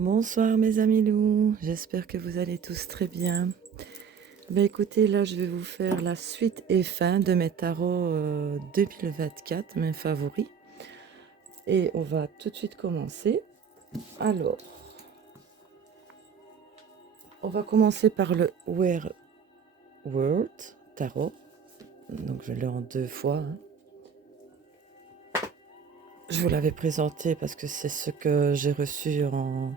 Bonsoir mes amis loups, j'espère que vous allez tous très bien. Écoutez, là je vais vous faire la suite et fin de mes tarots 2024, mes favoris. Et on va tout de suite commencer. Alors, on va commencer par le Where World Tarot. Donc je l'ai en deux fois. Je vous l'avais présenté parce que c'est ce que j'ai reçu en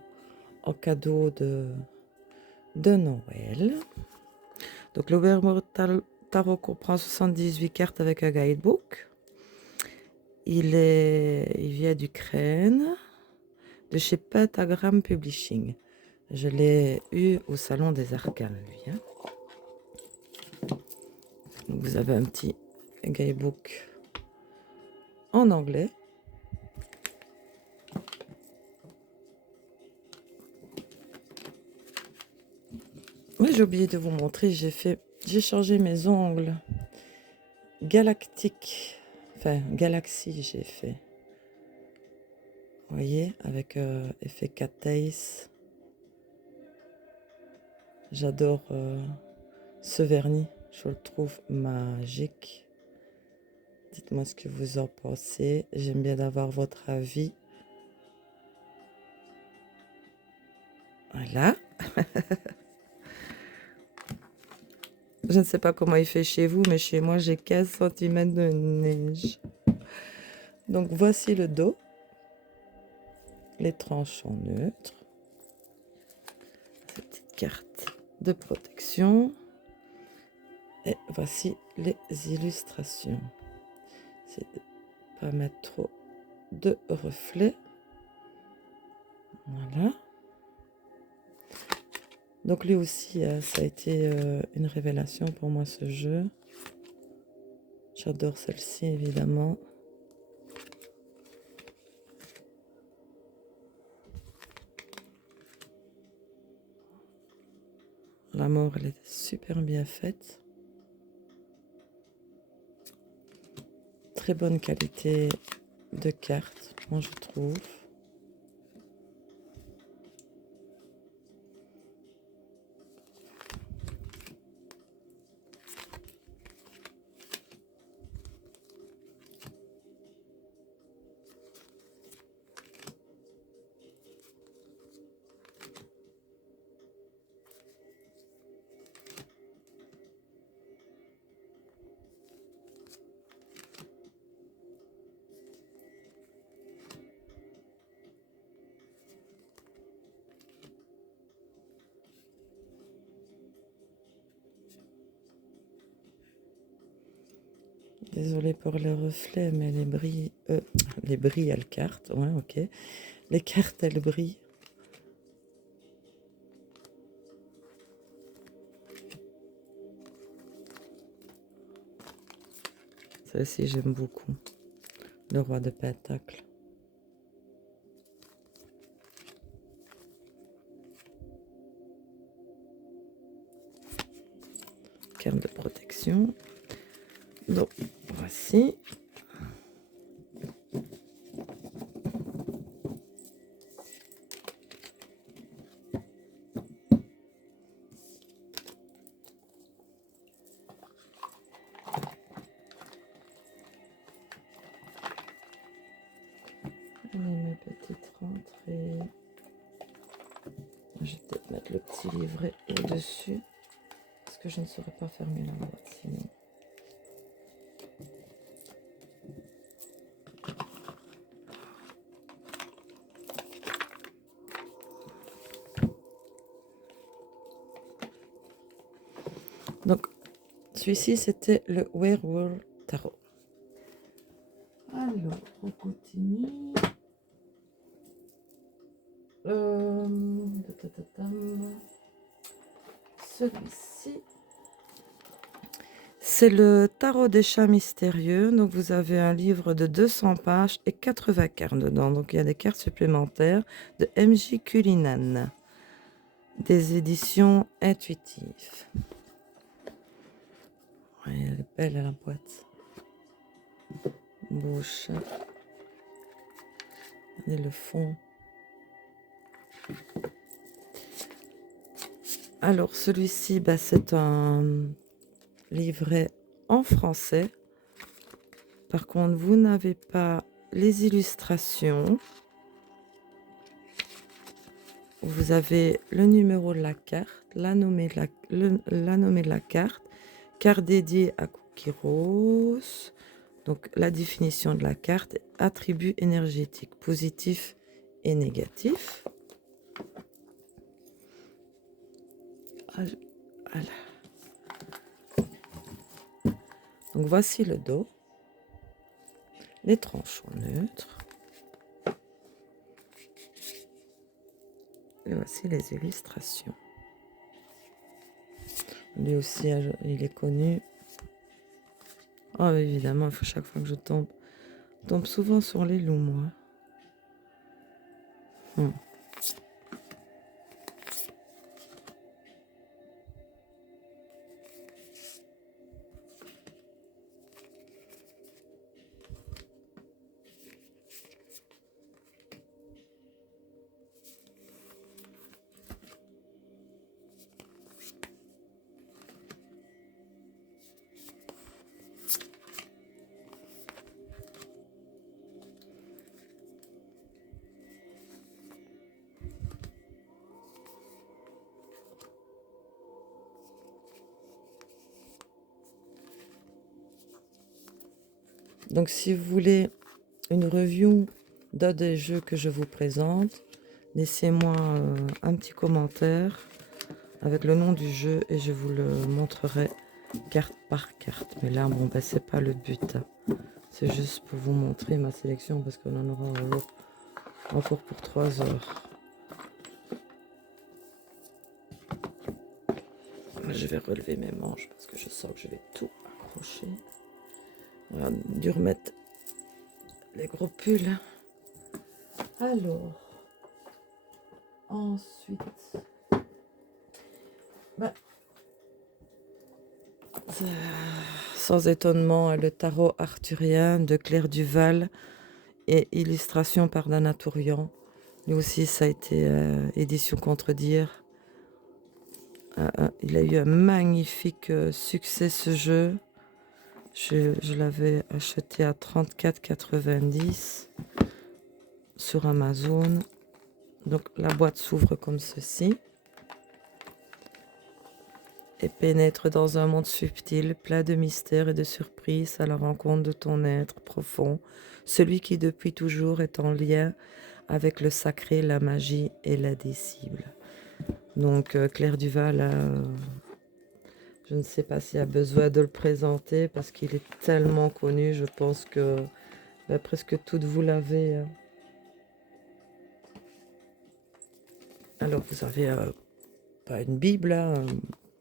cadeau de Noël. Donc le Werewolf Tarot comprend 78 cartes avec un guidebook. Il vient d'Ukraine, de chez Pentagram Publishing. Je l'ai eu au Salon des Arcanes, lui. Donc vous avez un petit guidebook en anglais. Oui, j'ai oublié de vous montrer, j'ai changé mes ongles galactiques, enfin galaxie j'ai fait. Vous voyez, avec effet cat taste. J'adore ce vernis, je le trouve magique. Dites-moi ce que vous en pensez. J'aime bien d'avoir votre avis. Voilà. Je ne sais pas comment il fait chez vous, mais chez moi, j'ai 15 cm de neige. Donc, voici le dos. Les tranches sont neutres. Ces petites cartes de protection. Et voici les illustrations. C'est de ne pas mettre trop de reflets. Voilà. Donc lui aussi, ça a été une révélation pour moi, ce jeu. J'adore celle-ci, évidemment. La mort, elle est super bien faite. Très bonne qualité de carte, moi je trouve. Désolée pour les reflets, mais les brilles à la carte, ouais, ok. Les cartes, elles brillent. Celle-ci, j'aime beaucoup. Le roi de Pentacle. Carte de protection. Donc, voici. Allez, mes petites rentrées. Je vais peut-être mettre le petit livret au-dessus. Parce que je ne saurais pas fermer la boîte sinon. Donc, celui-ci, c'était le Werewolf Tarot. Alors, on continue. Celui-ci, c'est le Tarot des chats mystérieux. Donc, vous avez un livre de 200 pages et 80 cartes dedans. Donc, il y a des cartes supplémentaires de MJ Cullinan. Des éditions intuitives. Ouais, elle est belle à la boîte. Beau chat. Regardez le fond. Alors, celui-ci, bah, c'est un livret en français. Par contre, vous n'avez pas les illustrations. Vous avez le numéro de la carte, la nommée de la carte dédiée à Cookie Rose. Donc, la définition de la carte, attributs énergétiques positifs et négatifs. Voilà. Donc, voici le dos, les tranchants neutres. Et voici les illustrations. Lui aussi, il est connu. Oh, évidemment, il faut chaque fois que je tombe souvent sur les loups, moi. Donc, si vous voulez une review d'un des jeux que je vous présente, laissez-moi un petit commentaire avec le nom du jeu et je vous le montrerai carte par carte. Mais là, bon, ben, c'est pas le but. Hein. C'est juste pour vous montrer ma sélection parce qu'on en aura encore pour 3 heures. Je vais relever mes manches parce que je sens que je vais tout accrocher. On a dû remettre les gros pulls. Alors, ensuite, bah, sans étonnement, le tarot arthurien de Claire Duval et illustration par Dana Tourian. Lui aussi, ça a été édition Contredire. Il a eu un magnifique succès ce jeu. Je l'avais acheté à 34,90 sur Amazon. Donc la boîte s'ouvre comme ceci et pénètre dans un monde subtil, plein de mystères et de surprises à la rencontre de ton être profond, celui qui depuis toujours est en lien avec le sacré, la magie et l'indicible. Donc Claire Duval, je ne sais pas s'il y a besoin de le présenter parce qu'il est tellement connu, je pense que presque toutes vous l'avez. Alors vous avez pas une Bible, un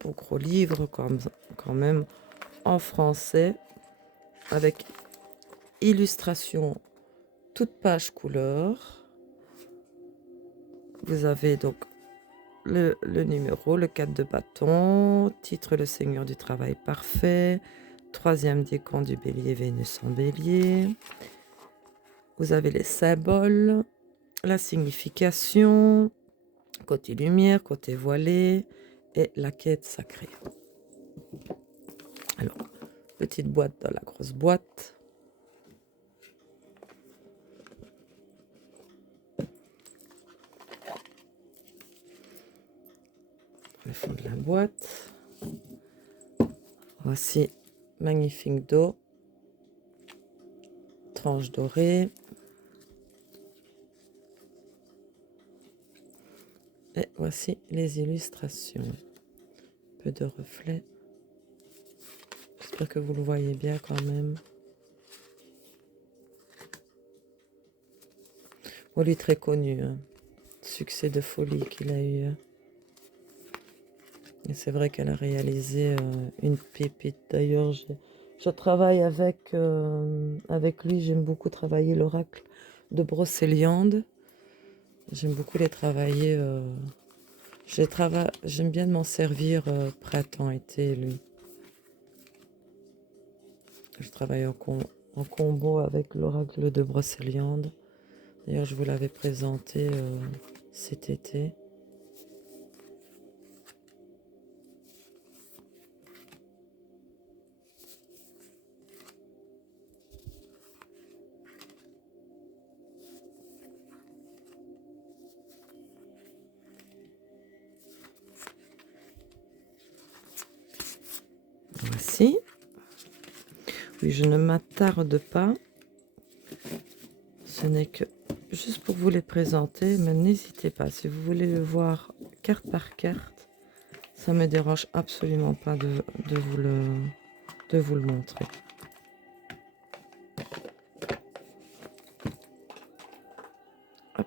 beau gros livre quand même en français avec illustration toute page couleur. Vous avez donc le numéro, le 4 de bâton, titre le Seigneur du travail parfait, 3e décan du bélier, Vénus en bélier. Vous avez les symboles, la signification, côté lumière, côté voilé et la quête sacrée. Alors, petite boîte dans la grosse boîte. Le fond de la boîte. Voici magnifique dos. Tranche dorée. Et voici les illustrations. Un peu de reflets. J'espère que vous le voyez bien quand même. Bon, lui très connu. Hein. Succès de folie qu'il a eu. Hein. Et c'est vrai qu'elle a réalisé une pépite. D'ailleurs, je travaille avec lui. J'aime beaucoup travailler l'oracle de Brocéliande. J'aime beaucoup les travailler. J'aime bien m'en servir printemps-été, lui. Je travaille en combo avec l'oracle de Brocéliande. D'ailleurs, je vous l'avais présenté cet été. Voici. Oui, je ne m'attarde pas. Ce n'est que juste pour vous les présenter, mais n'hésitez pas. Si vous voulez le voir carte par carte, ça ne me dérange absolument pas de vous le montrer. Hop.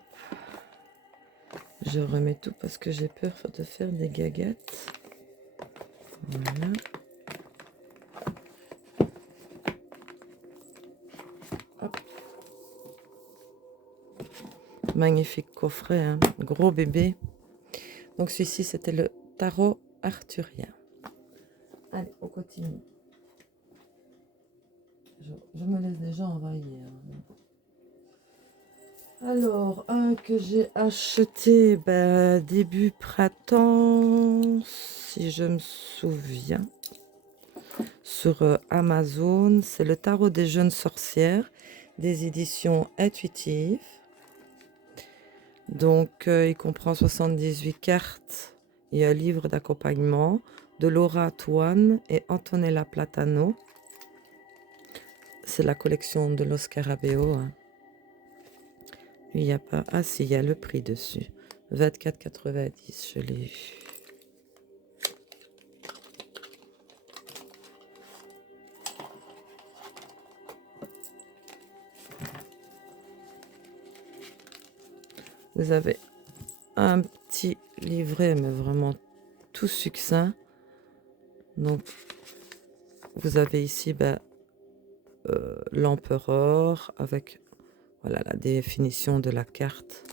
Je remets tout parce que j'ai peur de faire des gagettes. Voilà. Hop. Magnifique coffret, hein. Gros bébé. Donc celui-ci, c'était le tarot arthurien. Allez, on continue. Je me laisse déjà envahir. Alors, un que j'ai acheté début printemps, si je me souviens, sur Amazon. C'est le tarot des jeunes sorcières, des éditions intuitives. Donc, il comprend 78 cartes et un livre d'accompagnement de Laura Tuan et Antonella Platano. C'est la collection de Los Scarabeo. Hein. Il n'y a pas... Ah si, il y a le prix dessus. 24,90, je l'ai vu. Vous avez un petit livret, mais vraiment tout succinct. Donc, vous avez ici l'empereur avec voilà, la définition de la carte.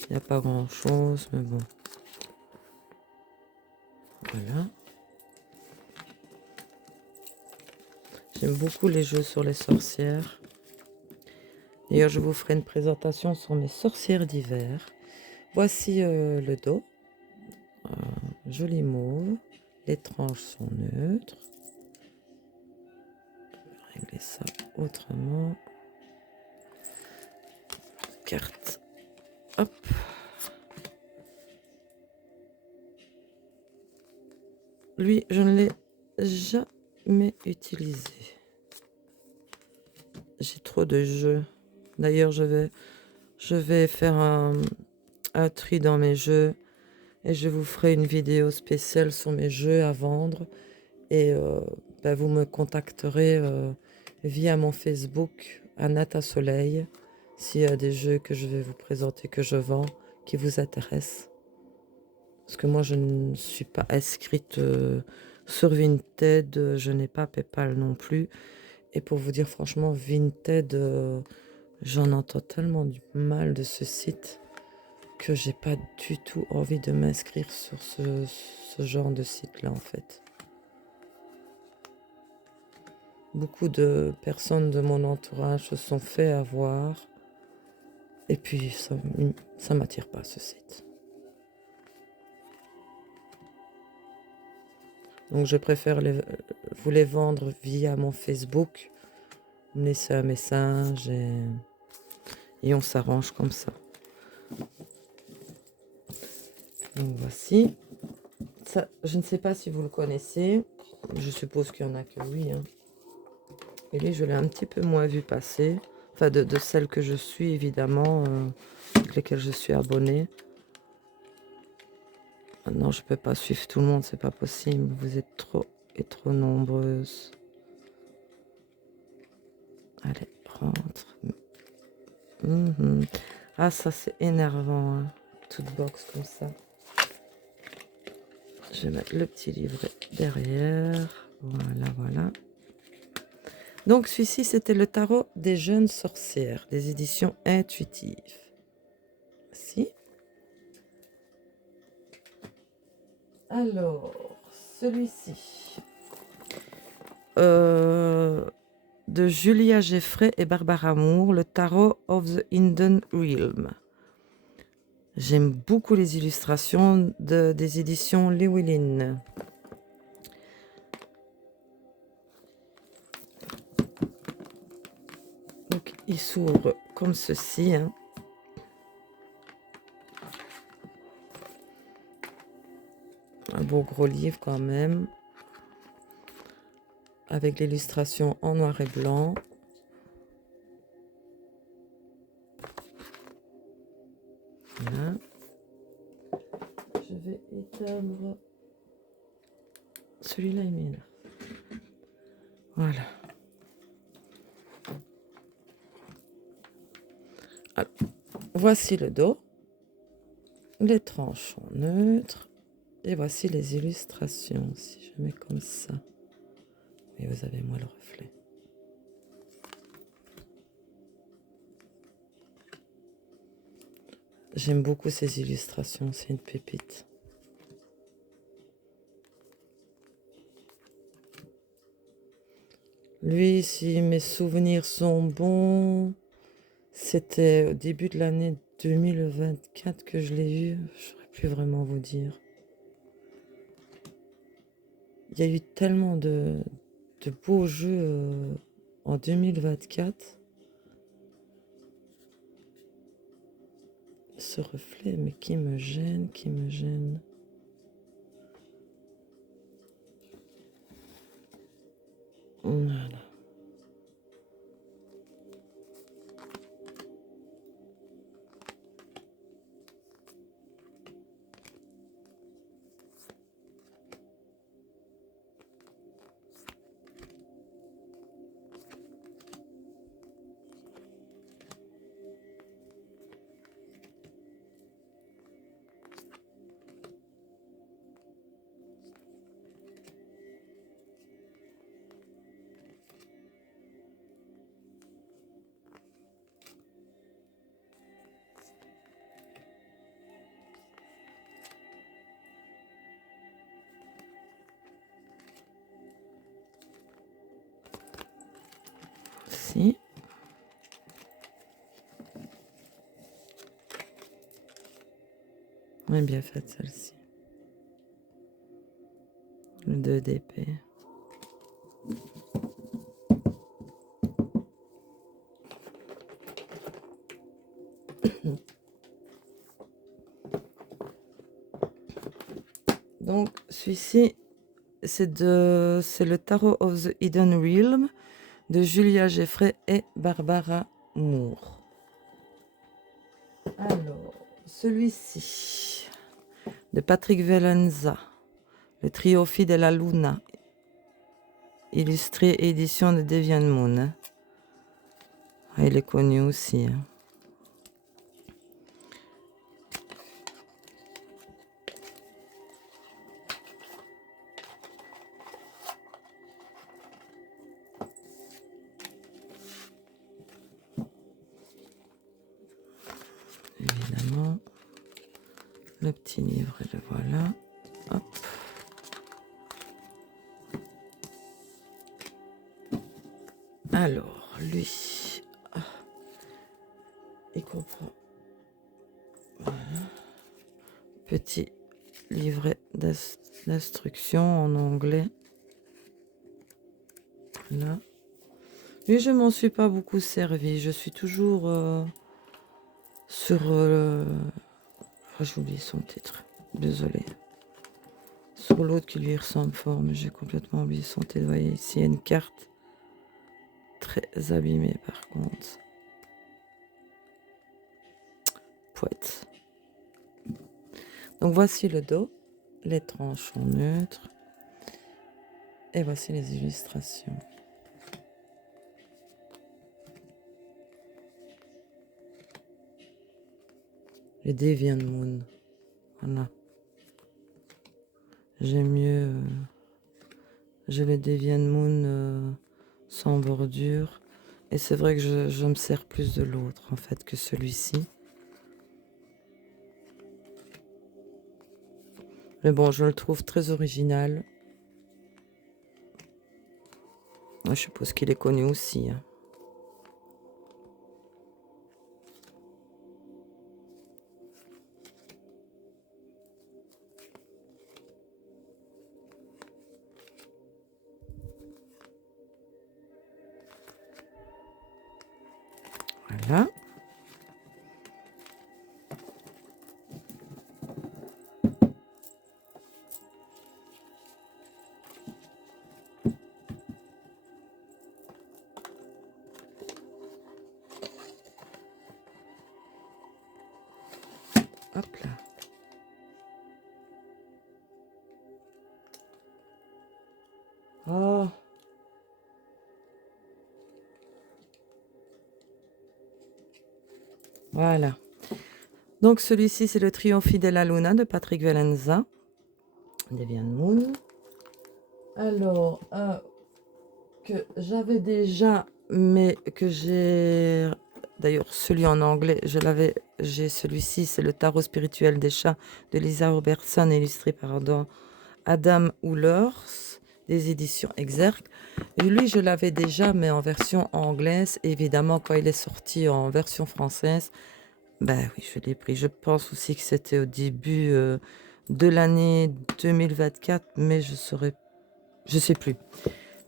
Il n'y a pas grand-chose, mais bon. Voilà. J'aime beaucoup les jeux sur les sorcières. D'ailleurs, je vous ferai une présentation sur mes sorcières d'hiver. Voici le dos. Joli mauve. Les tranches sont neutres. Je vais régler ça autrement. Carte. Hop. Lui, je ne l'ai jamais utilisé. J'ai trop de jeux. D'ailleurs, je vais faire un tri dans mes jeux et je vous ferai une vidéo spéciale sur mes jeux à vendre. Et vous me contacterez via mon Facebook, Anata Soleil, s'il y a des jeux que je vais vous présenter, que je vends, qui vous intéressent. Parce que moi, je ne suis pas inscrite sur Vinted, je n'ai pas PayPal non plus. Et pour vous dire franchement, Vinted, j'en entends tellement du mal de ce site que j'ai pas du tout envie de m'inscrire sur ce genre de site-là, en fait. Beaucoup de personnes de mon entourage se sont fait avoir. Et puis, ça m'attire pas, ce site. Donc, je préfère vous les vendre via mon Facebook. Me laisser un message et on s'arrange comme ça. Donc, voici. Ça, je ne sais pas si vous le connaissez. Je suppose qu'il y en a que oui. Hein. Et lui, je l'ai un petit peu moins vu passer. Enfin, de celles que je suis, évidemment, avec lesquelles je suis abonnée. Maintenant, je ne peux pas suivre tout le monde, c'est pas possible. Vous êtes trop nombreuses. Allez, rentre. Ah, ça, c'est énervant. Hein. Toute box comme ça. Je vais mettre le petit livret derrière. Voilà, voilà. Donc, celui-ci, c'était le tarot des jeunes sorcières, des éditions intuitives. Voici. Alors, celui-ci. De Julia Geffray et Barbara Moore, le tarot of the Hidden Realm. J'aime beaucoup les illustrations des éditions Llewellyn. Donc, il s'ouvre comme ceci. Hein. Un beau gros livre quand même. Avec l'illustration en noir et blanc. Voilà. Je vais éteindre. Celui-là, il met là. Voilà. Alors, voici le dos. Les tranches sont neutres. Et voici les illustrations. Si je mets comme ça. Et vous avez moins le reflet. J'aime beaucoup ces illustrations. C'est une pépite. Lui, si mes souvenirs sont bons, c'était au début de l'année 2024 que je l'ai eu. Je ne saurais plus vraiment vous dire. Il y a eu tellement de beaux jeux en 2024. Ce reflet, mais qui me gêne, qui me gêne. Voilà. Si. On est bien faite celle-ci. Le 2 d'épée. Donc, celui-ci, c'est le Tarot of the Hidden Realm de Julia Jeffrey et Barbara Moore. Alors, celui-ci, de Patrick Valenza, le Triomphe de la Luna, illustré édition de Deviant Moon. Ah, il est connu aussi. Hein. Évidemment, le petit livre, le voilà. Hop. Alors, lui, il comprend. Voilà. Petit livret d'instructions en anglais. Là. Lui, je m'en suis pas beaucoup servi. Je suis toujours sur... j'ai oublié son titre. Désolée. Sur l'autre qui lui ressemble fort, mais j'ai complètement oublié son titre. Vous voyez, ici, il y a une carte très abîmée, par contre. Poète. Donc, voici le dos. Les tranches sont neutres. Et voici les illustrations. Les Deviant Moon. Voilà. J'aime mieux... j'ai le Deviant Moon sans bordure. Et c'est vrai que je me sers plus de l'autre, en fait, que celui-ci. Mais bon, je le trouve très original. Je suppose qu'il est connu aussi. Hein. Voilà. Hop là. Oh. Voilà. Donc celui-ci, c'est le Trionfi della Luna de Patrick Valenza. Deviant Moon. Alors, que j'avais déjà, mais que j'ai... D'ailleurs, celui en anglais, j'ai celui-ci, c'est le Tarot spirituel des chats de Lisa Robertson, illustré par Adam Oulers, des éditions Exergue. Et lui, je l'avais déjà, mais en version anglaise. Évidemment, quand il est sorti en version française, ben oui, je l'ai pris. Je pense aussi que c'était au début de l'année 2024, mais je sais plus.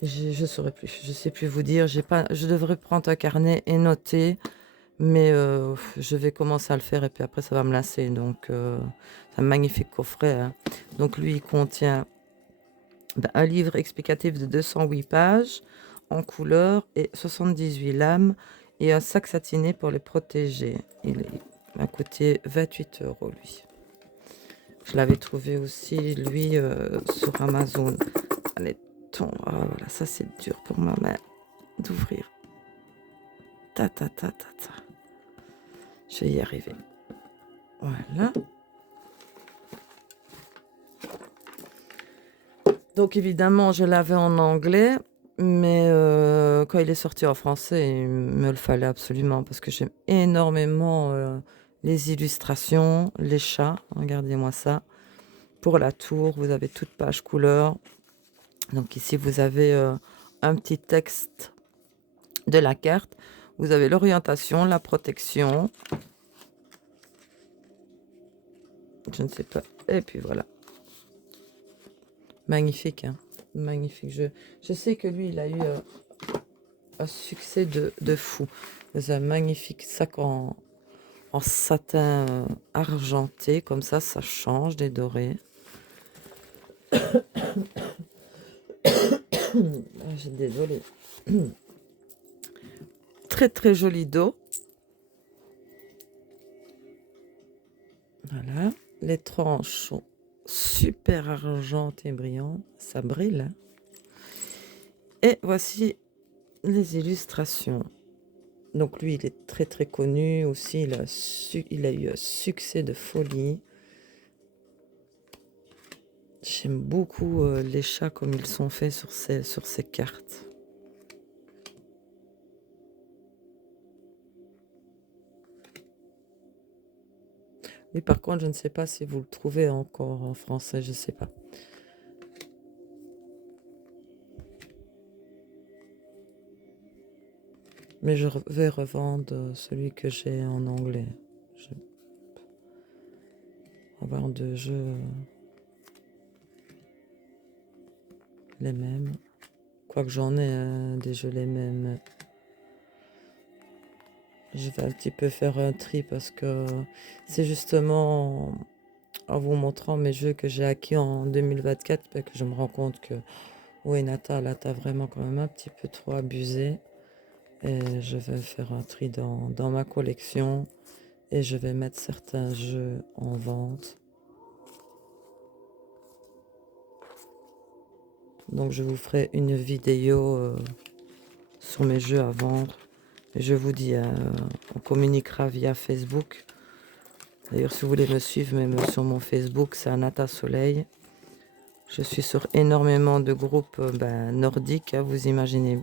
Je saurais plus. Je sais plus vous dire. Je devrais prendre un carnet et noter, mais je vais commencer à le faire et puis après ça va me lasser. Donc, c'est un magnifique coffret, hein. Donc lui, il contient un livre explicatif de 208 pages en couleur et 78 lames et un sac satiné pour les protéger. Il m'a coûté 28 €, lui. Je l'avais trouvé aussi, lui, sur Amazon. Allez, voilà, ça c'est dur pour ma main d'ouvrir. Ta. Je vais y arriver. Voilà. Donc évidemment, je l'avais en anglais, mais quand il est sorti en français, il me le fallait absolument parce que j'aime énormément les illustrations, les chats. Regardez-moi ça. Pour la tour, vous avez toute page couleur. Donc ici, vous avez un petit texte de la carte. Vous avez l'orientation, la protection. Je ne sais pas. Et puis voilà. Magnifique, hein. Magnifique. Je sais que lui, il a eu un succès de fou. C'est un magnifique sac en satin argenté. Comme ça change des dorés. J'ai désolé. Très très joli dos. Voilà. Les tranches sont super argentées et brillantes. Ça brille, hein. Et voici les illustrations. Donc lui, il est très très connu aussi. Il a eu un succès de folie. J'aime beaucoup les chats comme ils sont faits sur ces cartes. Et par contre, je ne sais pas si vous le trouvez encore en français, je ne sais pas. Mais je vais revendre celui que j'ai en anglais. Je vais avoir deux jeux les mêmes. Quoique j'en ai des jeux les mêmes. Je vais un petit peu faire un tri parce que c'est justement en vous montrant mes jeux que j'ai acquis en 2024 que je me rends compte que oui, Nata, là, t'as vraiment quand même un petit peu trop abusé. Et je vais faire un tri dans ma collection et je vais mettre certains jeux en vente. Donc je vous ferai une vidéo sur mes jeux à vendre. Et je vous dis, on communiquera via Facebook. D'ailleurs, si vous voulez me suivre, même sur mon Facebook, c'est Anata Soleil. Je suis sur énormément de groupes nordiques, hein, vous imaginez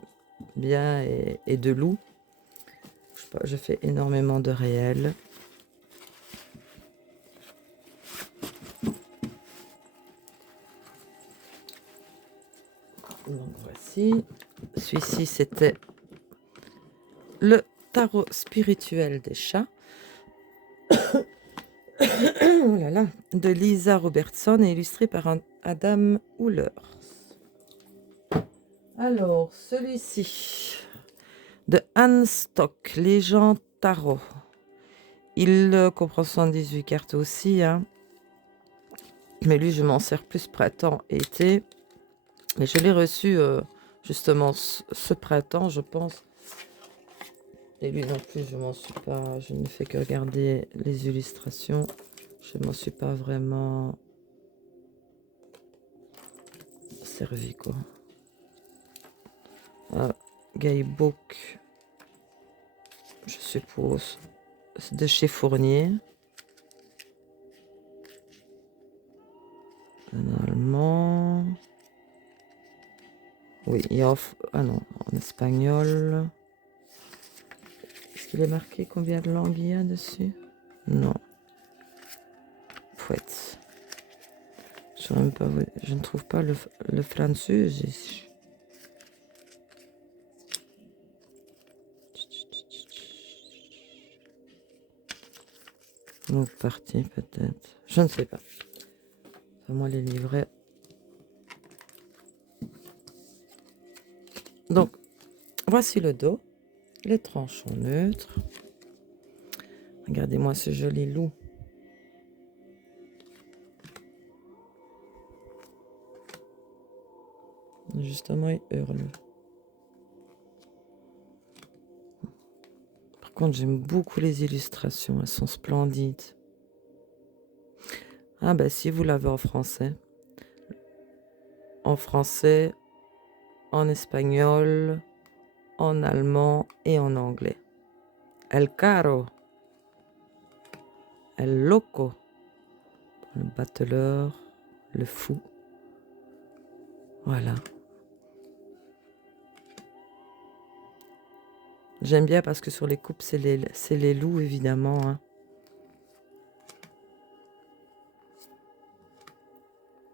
bien, et de loups. Je fais énormément de réels. Donc voici. Celui-ci, c'était le tarot spirituel des chats. Oh là là, de Lisa Robertson et illustré par Adam Oulers. Alors, celui-ci de Anne Stock, Légende Tarot. Il comprend 78 cartes aussi, hein. Mais lui, je m'en sers plus printemps-été. Mais je l'ai reçu justement ce printemps, je pense. Et lui non plus, je ne fais que regarder les illustrations. Je ne m'en suis pas vraiment servi, quoi. Guidebook, je suppose. C'est de chez Fournier. En allemand. Oui, il y a non, en espagnol. Est-ce qu'il est marqué combien de langues il y a dessus? Non. Pouette. Je ne trouve pas le français. Donc partie peut-être. Je ne sais pas. Enfin, moi les livrets. Donc voici le dos. Les tranches sont neutres. Regardez-moi ce joli loup. Justement, il hurle. Par contre, j'aime beaucoup les illustrations. Elles sont splendides. Ah ben si vous l'avez en français. En français, en espagnol, en allemand et en anglais. El caro. El loco. Le battleur. Le fou. Voilà. J'aime bien parce que sur les coupes, c'est les loups, évidemment. Hein.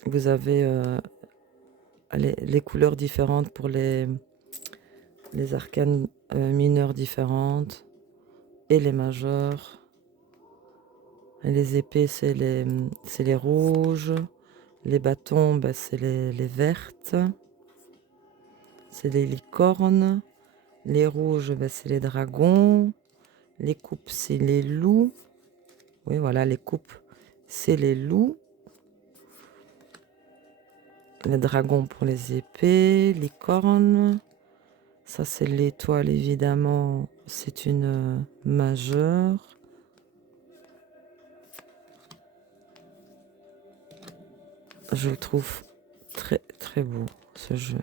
Vous avez les couleurs différentes pour les arcanes mineures différentes et les majeurs. Et les épées, c'est les rouges. Les bâtons, bah, c'est les vertes. C'est les licornes. Les rouges, bah, c'est les dragons. Les coupes, c'est les loups. Oui, voilà, les coupes, c'est les loups. Les dragons pour les épées. Les cornes. Ça, c'est l'étoile, évidemment. C'est une majeure. Je le trouve très, très beau, ce jeu.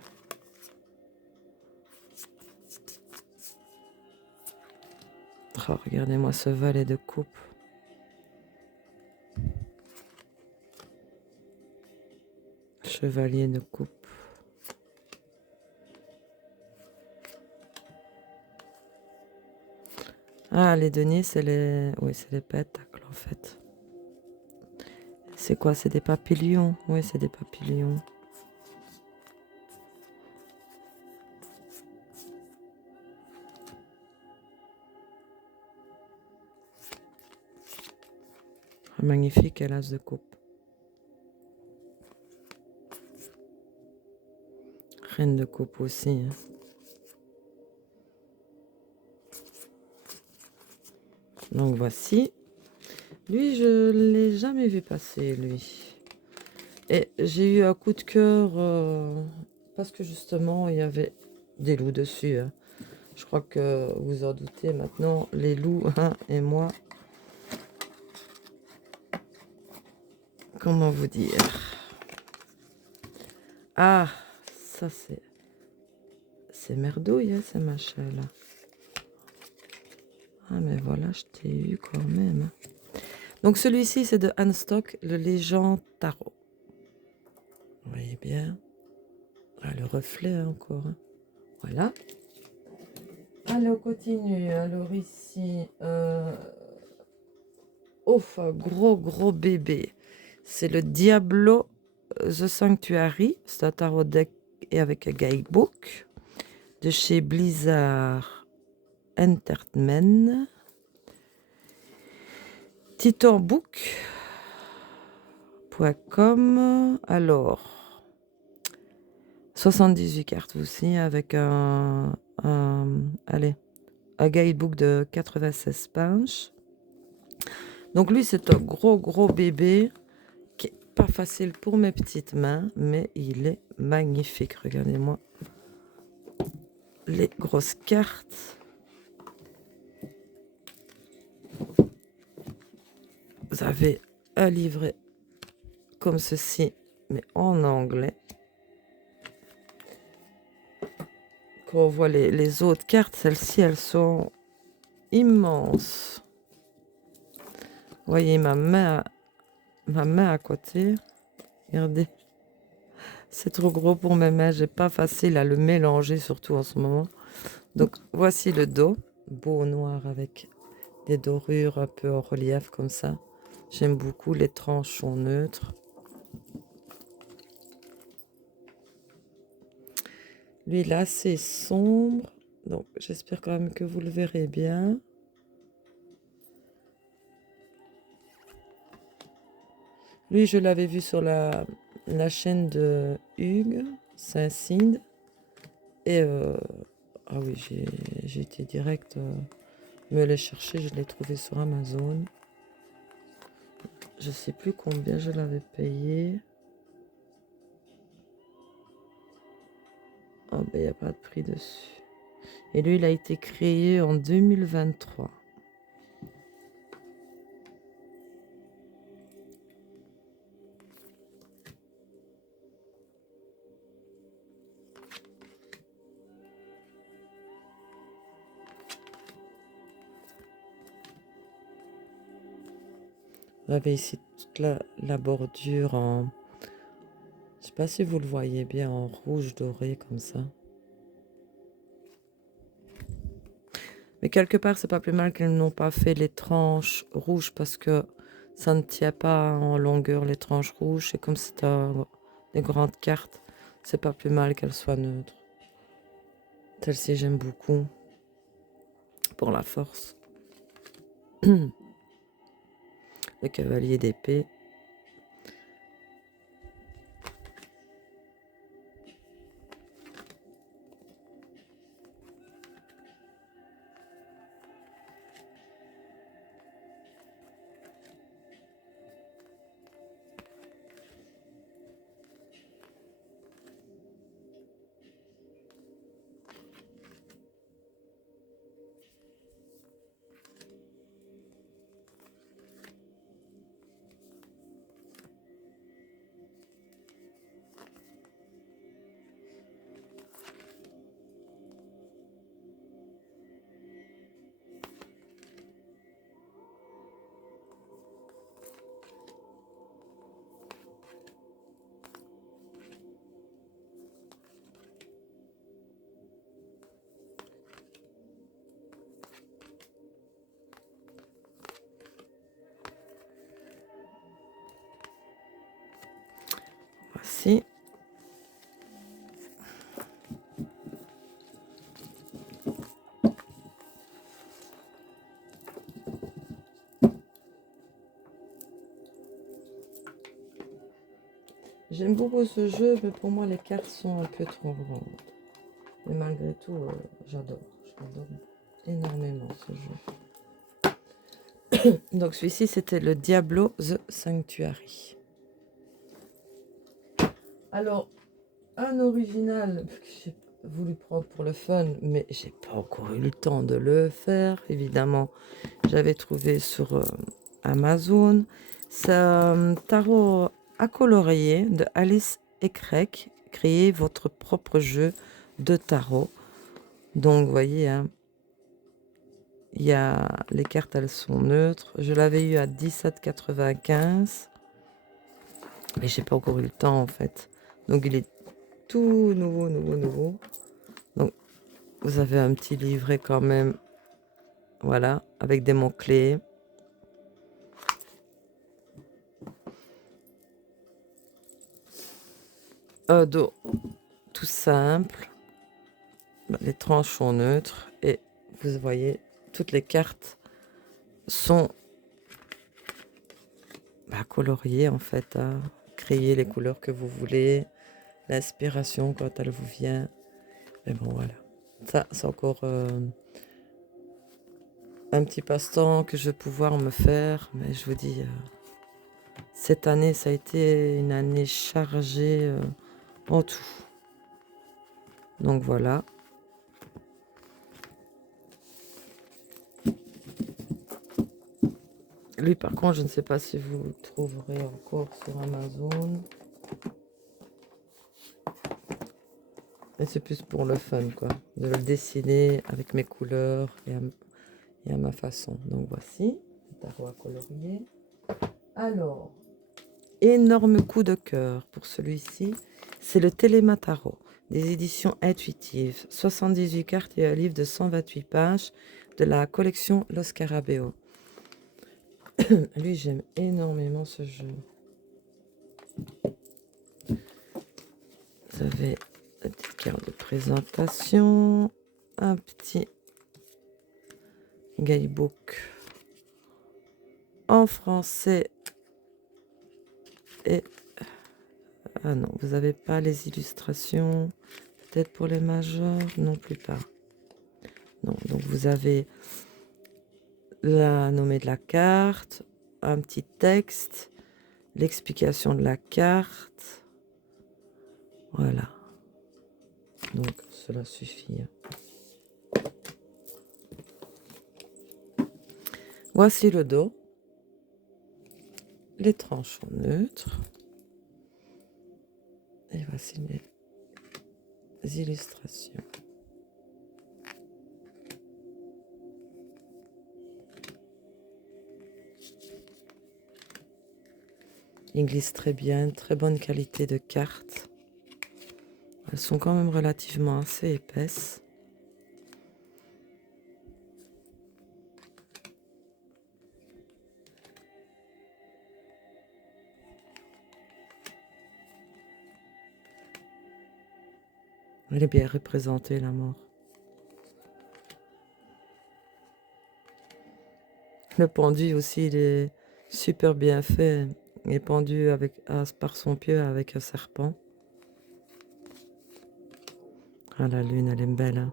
Oh, regardez-moi ce valet de coupe. Chevalier de coupe. Ah, les deniers, c'est les... Oui, c'est les pétacles, en fait. C'est quoi? C'est des papillons. Oui, c'est des papillons. Magnifique, et l'as de coupe. Reine de coupe aussi. Hein. Donc voici. Lui, je ne l'ai jamais vu passer, lui. Et j'ai eu un coup de cœur parce que justement, il y avait des loups dessus. Hein. Je crois que vous en doutez maintenant, les loups hein, et moi. Comment vous dire? Ah, ça c'est merdouille, hein, ces machins-là. Ah, mais voilà, je t'ai eu quand même. Donc, celui-ci, c'est de Anne Stock, le Légende Tarot. Vous voyez bien. Ah, le reflet hein, encore. Hein. Voilà. Allez, on continue. Alors, ici, oh, un gros bébé. C'est le Diablo The Sanctuary. C'est un tarot deck et avec un guidebook de chez Blizzard Entertainment. Titanbook.com. Alors, 78 cartes aussi avec allez, un guidebook de 96 pages. Donc lui, c'est un gros bébé qui est pas facile pour mes petites mains, mais il est magnifique. Regardez-moi les grosses cartes. Vous avez un livret comme ceci, mais en anglais. Quand on voit les autres cartes, celles-ci, elles sont immenses. Vous voyez ma main à côté. Regardez. C'est trop gros pour mes mains. J'ai pas facile à le mélanger, surtout en ce moment. Donc, voici le dos. Beau noir avec des dorures un peu en relief comme ça. J'aime beaucoup. Les tranches sont neutres. Lui, là, c'est sombre. Donc, j'espère quand même que vous le verrez bien. Lui, je l'avais vu sur la chaîne de Hugues Saint-Cyde. Et, ah oui, j'ai été direct me les chercher. Je l'ai trouvé sur Amazon. Je sais plus combien je l'avais payé. Oh, ben, il n'y a pas de prix dessus. Et lui, il a été créé en 2023. Vous avez ici toute la bordure en... Je sais pas si vous le voyez bien, en rouge doré comme ça. Mais quelque part, c'est pas plus mal qu'elles n'ont pas fait les tranches rouges parce que ça ne tient pas en longueur les tranches rouges. Et comme c'est des grandes cartes, c'est pas plus mal qu'elles soient neutres. Celle-ci, j'aime beaucoup pour la force. Le cavalier d'épée. Voici. J'aime beaucoup ce jeu, mais pour moi, les cartes sont un peu trop grandes. Mais malgré tout, j'adore. J'adore énormément ce jeu. Donc celui-ci, c'était le Diablo The Sanctuary. Alors, un original que j'ai voulu prendre pour le fun, mais j'ai pas encore eu le temps de le faire. Évidemment, j'avais trouvé sur Amazon. C'est un tarot à colorier de Alice et Craig. Créez votre propre jeu de tarot. Donc, vous voyez, hein, il y a les cartes, elles sont neutres. Je l'avais eu à 17,95. Mais j'ai pas encore eu le temps, en fait. Donc, il est tout nouveau. Donc, vous avez un petit livret quand même. Voilà, avec des mots-clés. Un dos tout simple. Les tranches sont neutres. Et vous voyez, toutes les cartes sont coloriées en fait. Hein. Créer les couleurs que vous voulez. L'inspiration quand elle vous vient. Mais bon, voilà. Ça, c'est encore un petit passe-temps que je vais pouvoir me faire. Mais je vous dis, cette année, ça a été une année chargée en tout. Donc voilà. Lui, par contre, je ne sais pas si vous le trouverez encore sur Amazon. Mais c'est plus pour le fun, quoi. De le dessiner avec mes couleurs et à ma façon. Donc voici, le tarot à colorier. Alors, énorme coup de cœur pour celui-ci. C'est le Téléma Tarot, des éditions intuitives. 78 cartes et un livre de 128 pages de la collection Los Scarabeo. Lui, j'aime énormément ce jeu. Vous avez la petite carte de présentation, un petit guidebook en français et... Ah non, vous n'avez pas les illustrations, peut-être pour les majeurs, non plus pas. Non, donc vous avez la nommée de la carte, un petit texte, l'explication de la carte. Voilà. Donc cela suffit. Voici le dos. Les tranchants neutres. Et voici les illustrations. Il glisse très bien, très bonne qualité de cartes. Elles sont quand même relativement assez épaisses. Elle est bien représentée, la mort. Le pendu aussi, il est super bien fait. Il est pendu par son pied avec un serpent. Ah, la lune, elle est belle. Hein.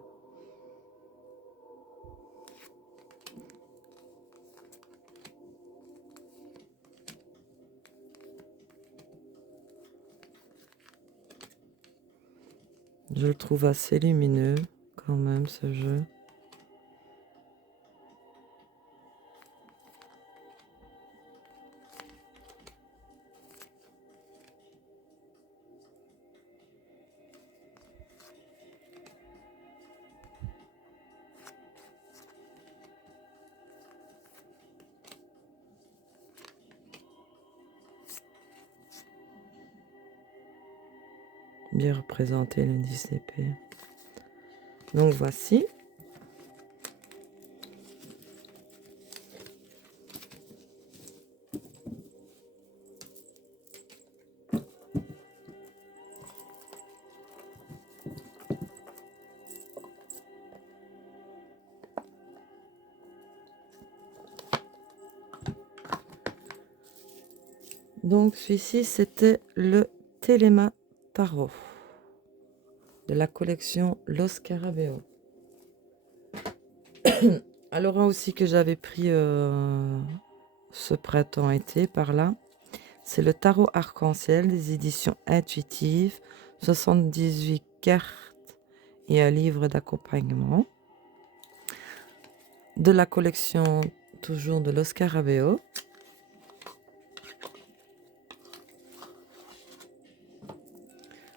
Je le trouve assez lumineux, quand même, ce jeu. Bien représenté l'indice épée. Donc voici. Donc celui-ci, c'était le Téléma Tarot de la collection Los Scarabeo. Alors un aussi que j'avais pris ce printemps-été par là, c'est le Tarot Arc-en-Ciel des éditions intuitives, 78 cartes et un livre d'accompagnement de la collection toujours de Los Scarabeo.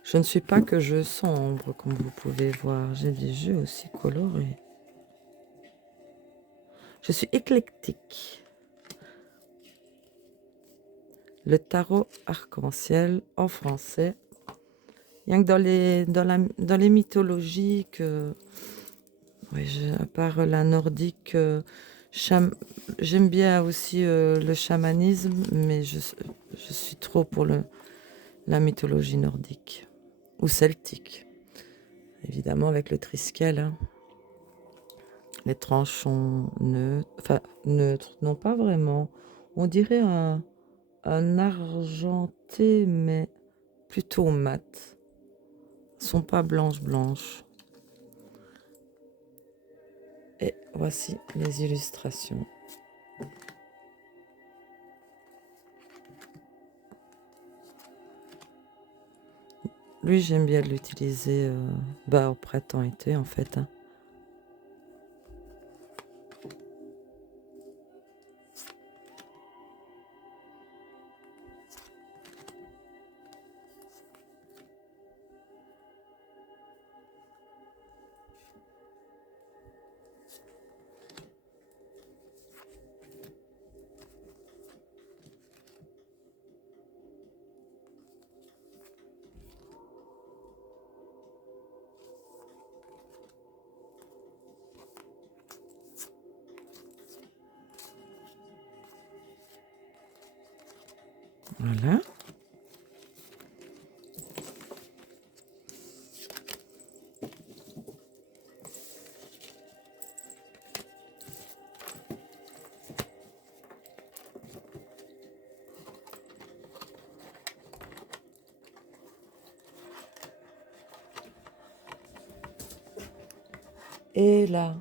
Je ne suis pas que jeu sombre, comme vous pouvez voir. J'ai des jeux aussi colorés. Je suis éclectique. Le tarot arc-en-ciel en français. Rien que dans les mythologies, à part la nordique, j'aime bien aussi le chamanisme, mais je suis trop pour la mythologie nordique. Ou celtique. Évidemment avec le triskel. Hein. Les tranchants neutres. Enfin, neutres, non pas vraiment. On dirait un argenté, mais plutôt mat. Ils sont pas blanches. Et voici les illustrations. Lui, j'aime bien l'utiliser au printemps-été, en fait. Hein. Voilà. Et là,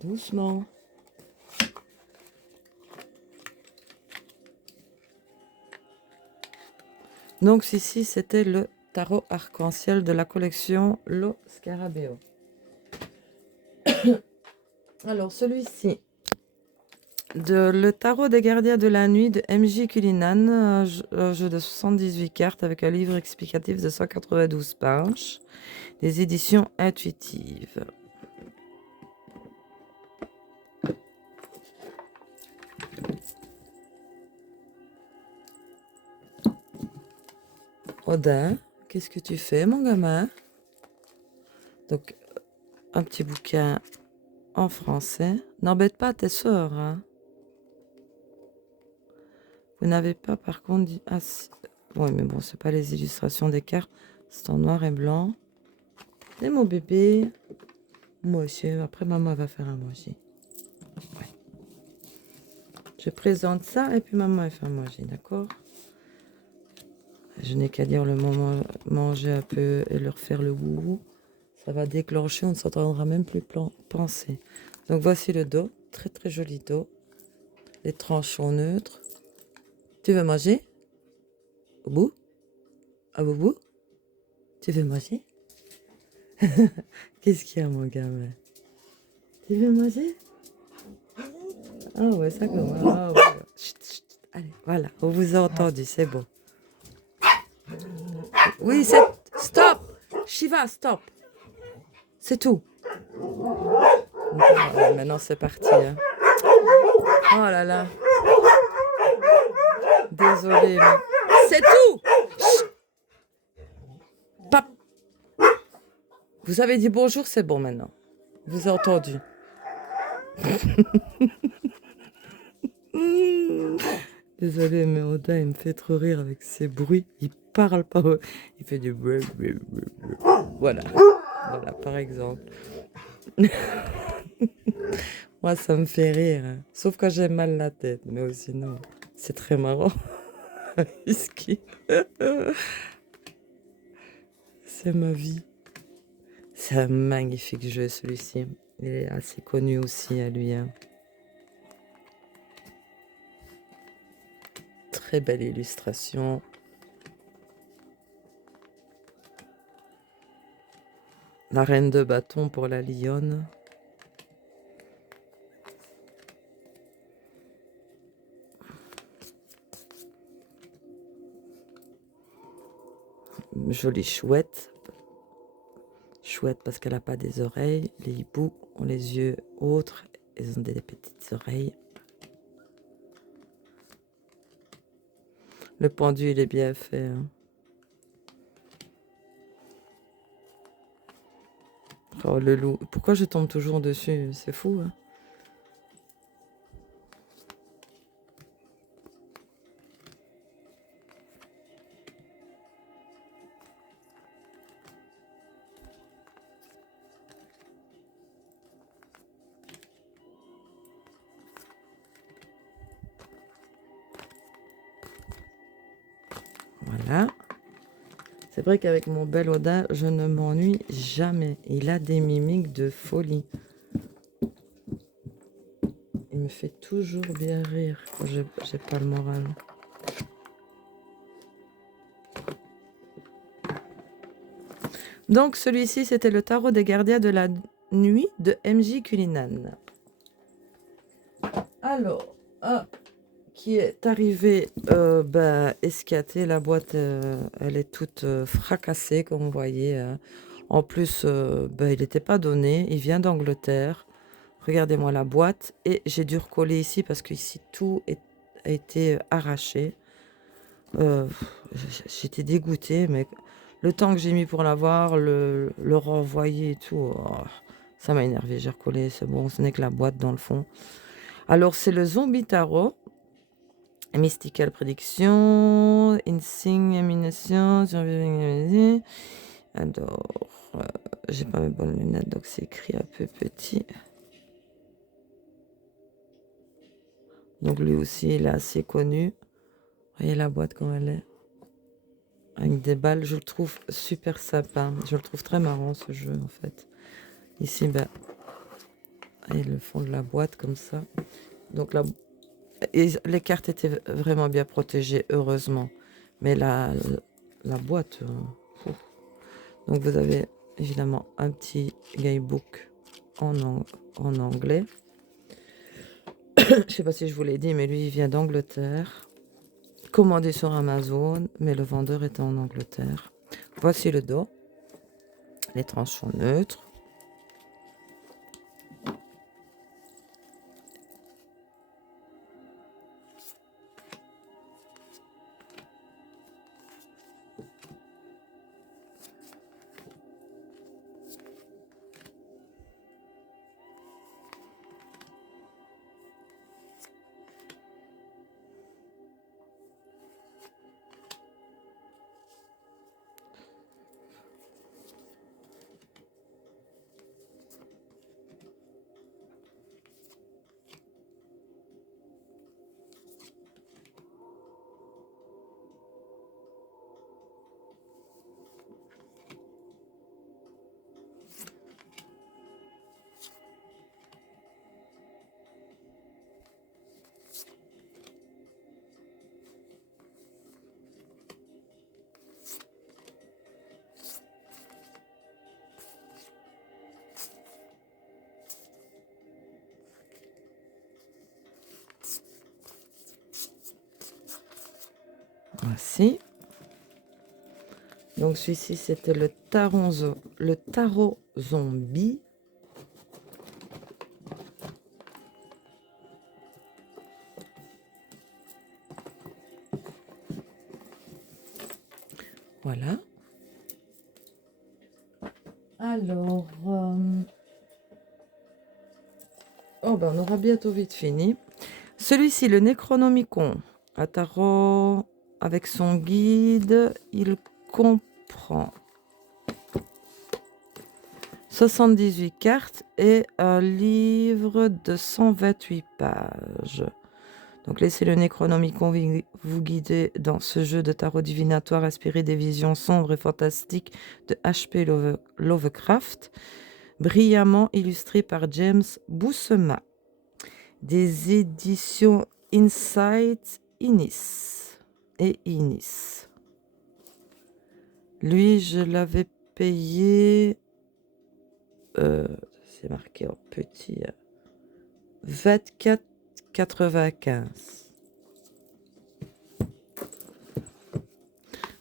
doucement. Donc ici, c'était le tarot arc-en-ciel de la collection Lo Scarabeo. Alors celui-ci, le tarot des gardiens de la nuit de MJ Cullinan, jeu de 78 cartes avec un livre explicatif de 192 pages, des éditions intuitives. Odin, qu'est-ce que tu fais, mon gamin? Donc, un petit bouquin en français. N'embête pas tes sœurs, hein. Vous n'avez pas, par contre, dit... Ah, si. Oui, mais bon, c'est pas les illustrations des cartes. C'est en noir et blanc. Et mon bébé. Moi aussi. Après, maman va faire un emoji. Ouais. Je présente ça et puis maman va faire un emoji, d'accord? Je n'ai qu'à dire le moment manger un peu et leur faire le wouhou. Ça va déclencher, on ne s'entendra même plus penser. Donc voici le dos, très très joli dos. Les tranches sont neutres. Tu veux manger? Au bout? À bout? Tu veux manger? Qu'est-ce qu'il y a, mon gamin? Tu veux manger? Ah ouais, ça commence. Ah ouais. Chut, chut. Allez, voilà, on vous a entendu, c'est bon. Oui, c'est... Stop! Shiva, stop! C'est tout. Maintenant, c'est parti. Hein. Oh là là. Désolée, mais... C'est tout! Chut. Pap. Vous avez dit bonjour, c'est bon maintenant. Vous avez entendu. Désolée, mais Oda, il me fait trop rire avec ses bruits. Il parle pas. Il fait du... Voilà. Voilà, par exemple. Moi, ça me fait rire. Hein. Sauf quand j'ai mal la tête. Mais sinon, c'est très marrant. C'est ma vie. C'est un magnifique jeu, celui-ci. Il est assez connu aussi, à lui. Hein. Très belle illustration. La reine de bâton pour la lionne. Jolie chouette. Chouette parce qu'elle n'a pas des oreilles. Les hiboux ont les yeux autres. Ils ont des petites oreilles. Le pendu, il est bien fait. Hein. Oh, le loup. Pourquoi je tombe toujours dessus? C'est fou. Hein. Voilà. C'est vrai qu'avec mon bel Oda, je ne m'ennuie jamais. Il a des mimiques de folie. me fait toujours bien rire quand j'ai pas le moral. Donc, celui-ci, c'était le tarot des gardiens de la nuit de MJ Cullinan. Alors, qui est arrivé escaté. La boîte, elle est toute fracassée, comme vous voyez. En plus, il n'était pas donné. Il vient d'Angleterre. Regardez-moi la boîte. Et j'ai dû recoller ici parce qu'ici, tout a été arraché. J'étais dégoûtée, mais le temps que j'ai mis pour l'avoir, le renvoyer et tout, ça m'a énervé. J'ai recollé, c'est bon, ce n'est que la boîte dans le fond. Alors, c'est le Zombie Tarot. Mystical Prédiction, Insigne, Amination, alors, j'ai pas mes bonnes lunettes, donc c'est écrit un peu petit. Donc lui aussi, il est assez connu. Voyez la boîte comme elle est. Avec des balles, je le trouve super sympa. Je le trouve très marrant ce jeu en fait. Ici, et le fond de la boîte comme ça. Donc et les cartes étaient vraiment bien protégées, heureusement. Mais la boîte... Donc vous avez évidemment un petit guidebook en anglais. Je ne sais pas si je vous l'ai dit, mais lui, il vient d'Angleterre. Commandé sur Amazon, mais le vendeur était en Angleterre. Voici le dos. Les tranches sont neutres. Voici. Donc celui-ci, c'était le tarot zombie. Voilà. Alors, on aura bientôt vite fini. Celui-ci, le Necronomicon, un tarot avec son guide, il comprend 78 cartes et un livre de 128 pages. Donc laissez le Necronomicon vous guider dans ce jeu de tarot divinatoire inspiré des visions sombres et fantastiques de H.P. Lovecraft, brillamment illustré par James Boussemat, des éditions Insight Inis. Lui, je l'avais payé, c'est marqué en petit, 24,95.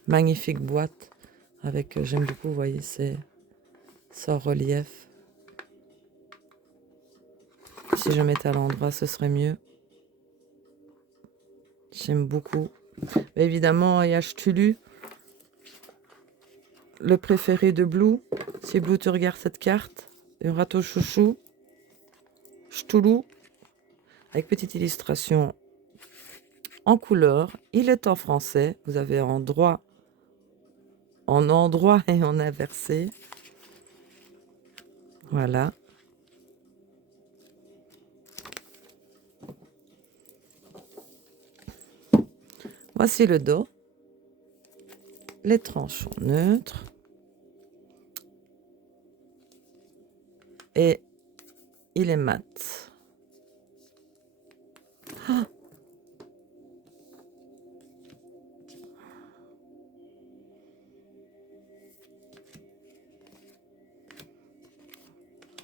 Magnifique boîte avec, j'aime beaucoup, vous voyez, c'est en relief. Si je mettais à l'endroit, ce serait mieux. J'aime beaucoup. Mais évidemment, il y a Cthulhu, le préféré de Blue. Si Blue te regarde cette carte, un râteau chouchou, Cthulhu, avec petite illustration en couleur. Il est en français. Vous avez en endroit et en inversé. Voilà. Voici le dos. Les tranches sont neutres. Et il est mat. Je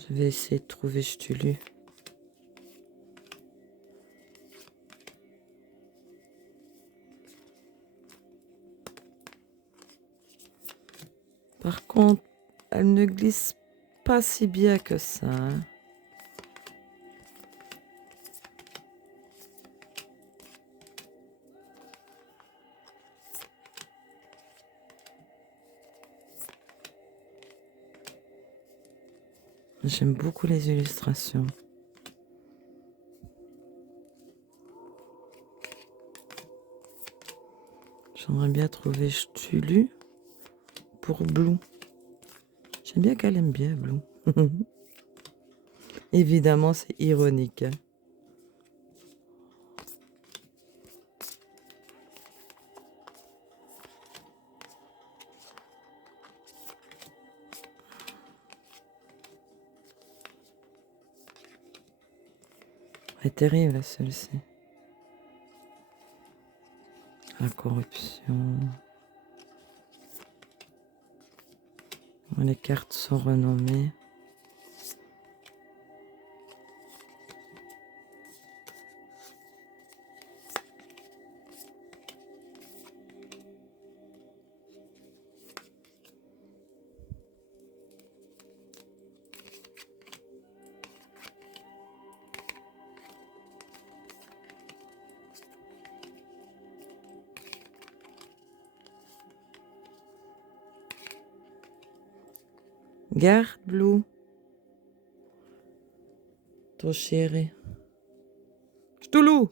vais essayer de trouver Cthulhu. Par contre, elle ne glisse pas si bien que ça. Hein. J'aime beaucoup les illustrations. J'aimerais bien trouver Cthulhu pour Blue. J'aime bien qu'elle aime bien Blue. Évidemment, c'est ironique. Hein. Elle est terrible, celle-ci. La corruption. Les cartes sont renommées. Garde, Blue. Ton chéri. Cthulhu.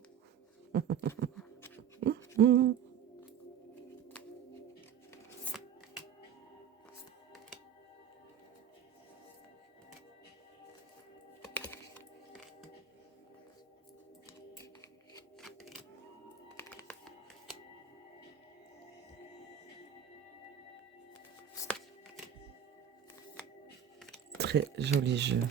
Très joli jeu.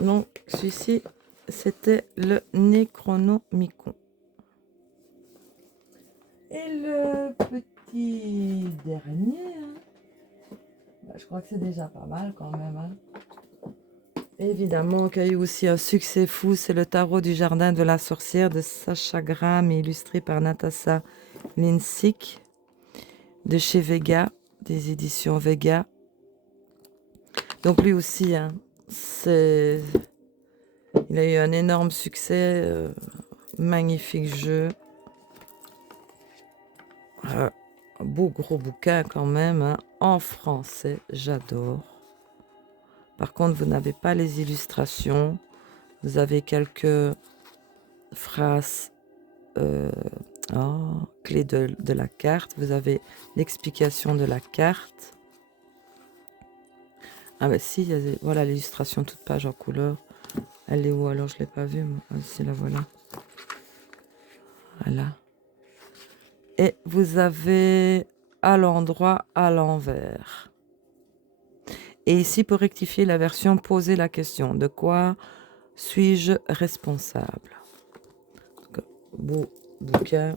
Donc, celui-ci, c'était le Necronomicon. Et le petit dernier, hein, je crois que c'est déjà pas mal quand même. Hein. Évidemment, qu'il y a eu aussi un succès fou, c'est le tarot du jardin de la sorcière de Sacha Graham, illustré par Natasha Linsick, de chez Vega, des éditions Vega. Donc lui aussi, hein, il a eu un énorme succès, magnifique jeu. Un beau gros bouquin quand même, hein, en français, j'adore. Par contre, vous n'avez pas les illustrations. Vous avez quelques phrases clés de la carte. Vous avez l'explication de la carte. Ah ben si, voilà l'illustration toute page en couleur. Elle est où alors? Je ne l'ai pas vue. Ah, si, la voilà. Voilà. Et vous avez à l'endroit, à l'envers. Et ici, pour rectifier la version, posez la question. De quoi suis-je responsable? Beau bouquin.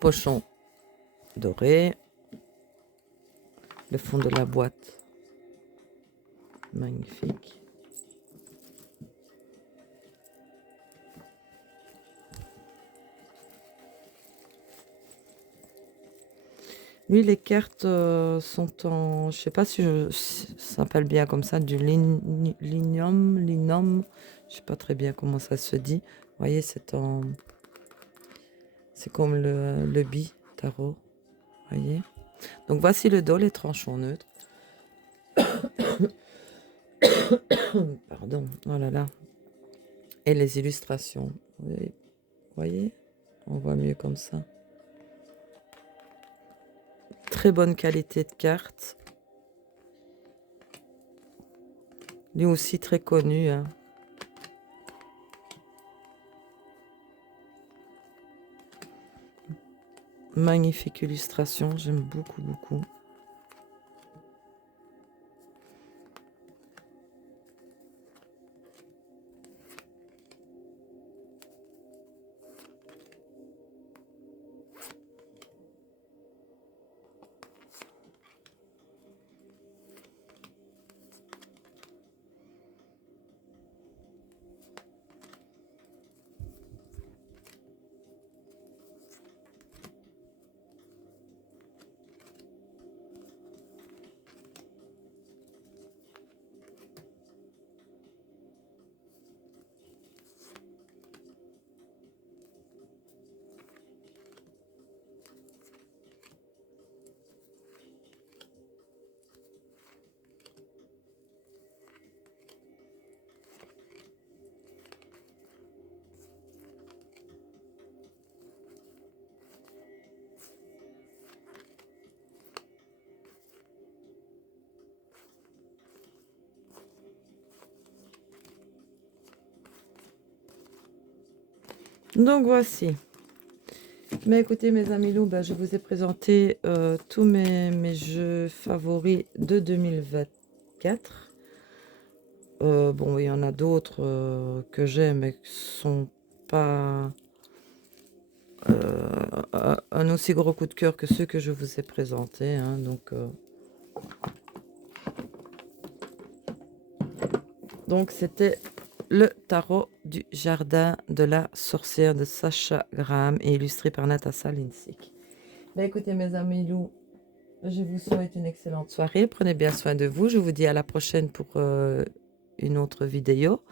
Pochon doré. Le fond de la boîte. Magnifique. Lui, les cartes sont en... Je sais pas si ça s'appelle bien comme ça, du linum. Je sais pas très bien comment ça se dit. Vous voyez, c'est en... C'est comme le bi tarot. Vous voyez. Donc voici le dos, les tranchants neutres. Pardon. Oh là là. Et les illustrations. Vous voyez, on voit mieux comme ça. Très bonne qualité de carte. Lui aussi très connu, hein. Magnifique illustration, j'aime beaucoup, beaucoup. Donc voici. Mais écoutez mes amis loups, je vous ai présenté tous mes jeux favoris de 2024. Bon, il y en a d'autres que j'aime mais qui sont pas un aussi gros coup de cœur que ceux que je vous ai présentés, hein. Donc c'était le tarot du jardin de la sorcière de Sacha Graham et illustré par Natasha Lindsay. Écoutez mes amis loups, je vous souhaite une excellente soirée. Prenez bien soin de vous. Je vous dis à la prochaine pour une autre vidéo.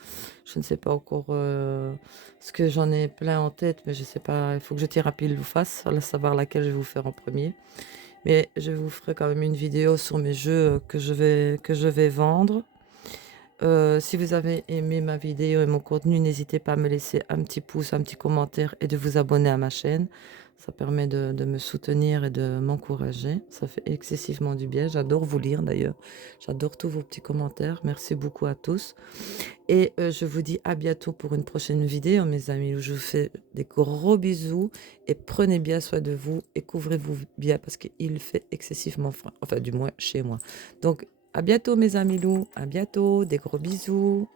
Je ne sais pas encore ce que j'en ai plein en tête, mais je sais pas. Il faut que je tire à pile ou face, à savoir laquelle je vais vous faire en premier. Mais je vous ferai quand même une vidéo sur mes jeux que je vais vendre. Si vous avez aimé ma vidéo et mon contenu, n'hésitez pas à me laisser un petit pouce, un petit commentaire et de vous abonner à ma chaîne. Ça permet de me soutenir et de m'encourager. Ça fait excessivement du bien. J'adore vous lire d'ailleurs. J'adore tous vos petits commentaires. Merci beaucoup à tous. Et je vous dis à bientôt pour une prochaine vidéo, mes amis. Où je vous fais des gros bisous et prenez bien soin de vous et couvrez-vous bien parce qu'il fait excessivement froid. Enfin, du moins chez moi. Donc, à bientôt mes amis loups, à bientôt, des gros bisous.